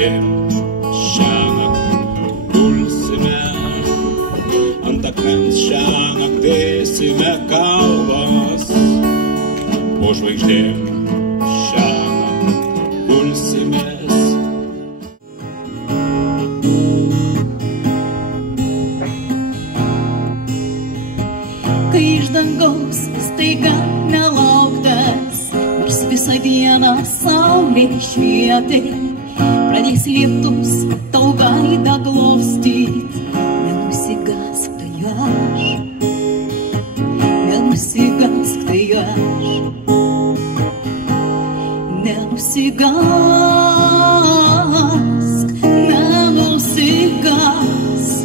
žvaigždėm šiąnakt pulsime, ant akmens šiąnakt dėsime kalbas, po žvaigždėm šiąnakt pulsimės. Kai iš dangaus staiga nelauktas, nors visą dieną saulė švietai, pradės lietus tau veidą glostyt. Nenusigask, tai aš, nenusigask, tai aš, nenusigask, nenusigask.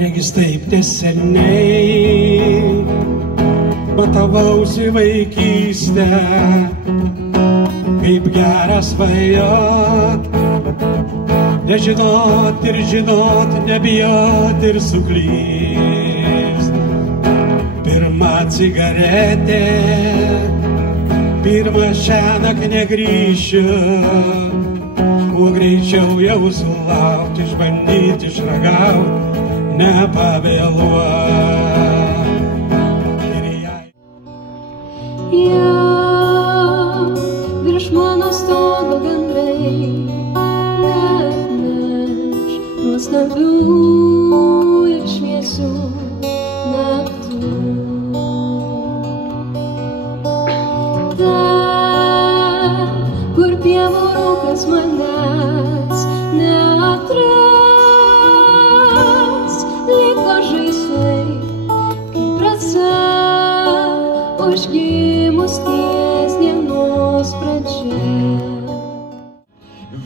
Regis taip neseniai matavausi vaikystę, kaip geras svajot, nežinot ir žinot, nebijot ir suklyst. Pirma cigaretė, pirmą šiąnakt negrįšiu, kuo greičiau jau sulaukt, išbandyt, išragaut, nepavėluot. Virš mano stogo gandrai neatneš nuostabių ir šviesių naktų. Ten, kur pievų rūkas manęs neatras, liko žaislai, kaip rasa užgimus ties dienos pradžia.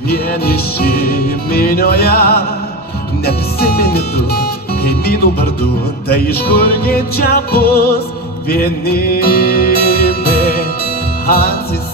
Vieniši minioje, neprisimeni tu kaimynų vardų, tai iš kurgi čia bus vienybė atsisakyti.